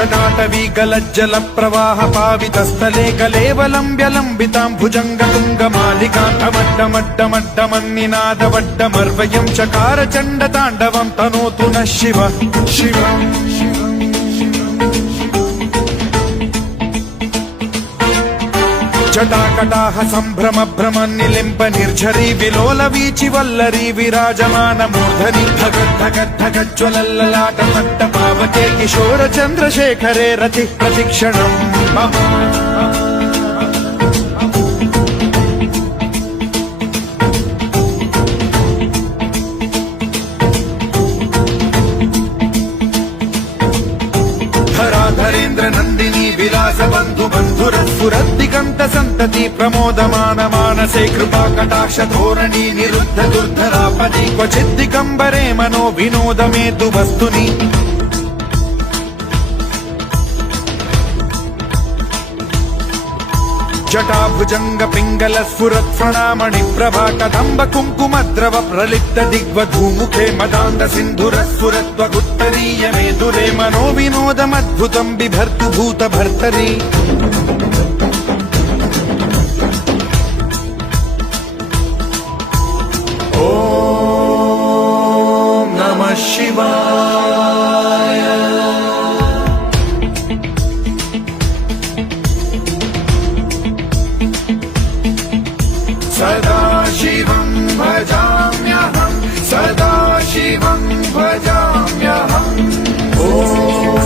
జటాటవీ గలజ్జల ప్రవాహ పావితస్థలే కలేవలంబ్యలంబితాం భుజంగతుంగమాలికాంతమడ్డమడ్డమడ్డమన్నినాదవడ్డమర్వయం చకార చండ తాండవం తనోతు న శివ శివ జటాకటాహ సంభ్రమ భ్రమ నిలింప నిర్ఝరీ విలోల వీచి వల్లరీ విరాజమాన మూర్ధని ధగద్ధగద్ధగజ్వలల్లలాట పట్ట పావకే కిశోర చంద్రశేఖరే రతి ప్రతిక్షణం మమ ధరేంద్ర నందిని విలాస బంధు బంధురస్ఫురద్దిగంత సంతతి ప్రమోదమాన మానసే కృపా కటాక్ష ధోరణి నిరుద్ధ దుర్ధరాపది క్వచిద్దికంబరే మనో వినోదమేతు వస్తుని జటాభుజంగ పింగళ స్ఫురత్ఫణామణి ప్రభా కదంబ కుంకుమద్రవ ప్రలిప్త దిగ్వధూముఖే మదాంద సింధుర స్ఫురత్వగుత్తరీయ మేదురే మనో వినోదమద్భుతం బిభర్తు భూత భర్తరి ఓం నమః శివాయ సదాశివం భజామ్యహం సదాశివం భజామ్యహం ఓం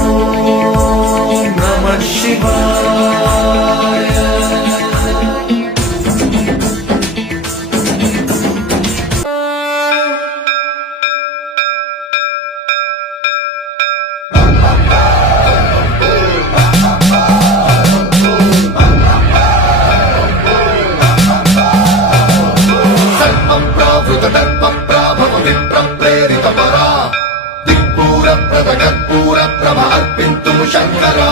నమః శివాయ కర్పూర ప్రభ అర్పింతు శంకరా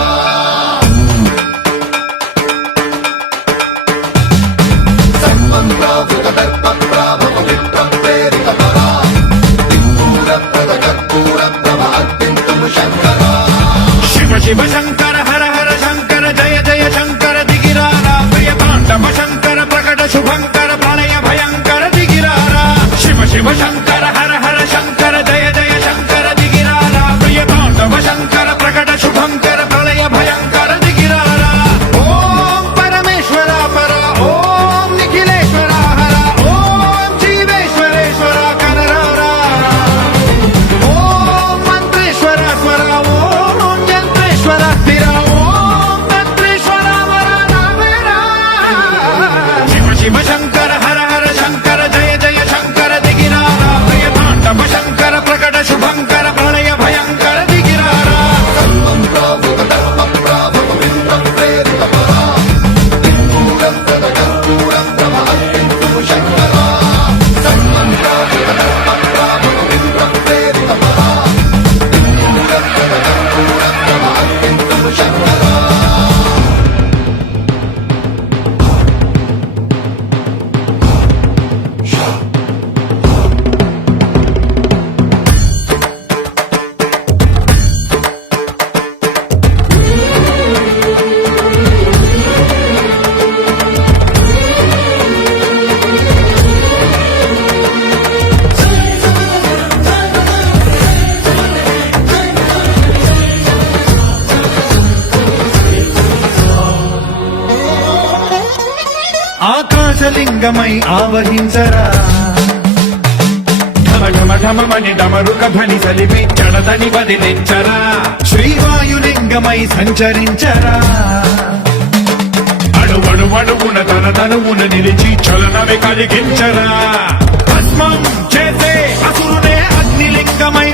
సర్వం ప్రావృత దర్ప ప్రాభవ విప్రం ప్రేరిత పరా దిక్పూర ప్రద కర్పూర ప్రభ అర్పింతు శంకరా శివ శివ శంకర హర హర శంకర జయ జయ శంకర దిగిరారా ప్రియ తాండవ శంకర ప్రకట శుభంకర ప్రళయ భయంకర దిగిరారా శివ శివ శంకర హర హర శంకర జయ జయ శంకర దిగిరారా ప్రియ తాండవ శంకర ప్రకట శుభంకర ప్రళయ భయంకర దిగిరారా ఓం పరమేశ్వర పర ఓం నిఖిలేశ్వర హర ఓం జీవేశ్వరేశ్వర కనరారా ఓం మంత్రేశ్వర స్వర ఓం యంత్రేశ్వర స్థిర ఓం తంత్రేశ్వర వర నామేరా శివ శివ శంకర హర హర శంకర జయ జయ శంకర దిగిరారా ప్రియ తాండవ శంకర ప్రకట శుభంకర ప్రళయ భయంకర దిగిరారా సర్వం ప్రావృత దర్ప ప్రాభవ విప్రం ప్రేరిత పరా దిక్పూర ప్రద కర్పూర ప్రభ అర్పింతు శంకరా సర్వం ప్రావృత దర్ప ప్రాభవ విప్రం ప్రేరిత పరా దిక్పూర ప్రద కర్పూర ప్రభ అర్పింతు శంకరా ఆకాశలింగమై ఆవహించరా ఢమ ఢమ ఢమమని డమరుక ధ్వని సలిపి జడదని వదిలించరా శ్రీవాయులింగమై సంచరించరా అణువణువున తన తనువున నిలిచి చలనమే కలిగించరా భస్మం చేసే అసురునే అగ్నిలింగమై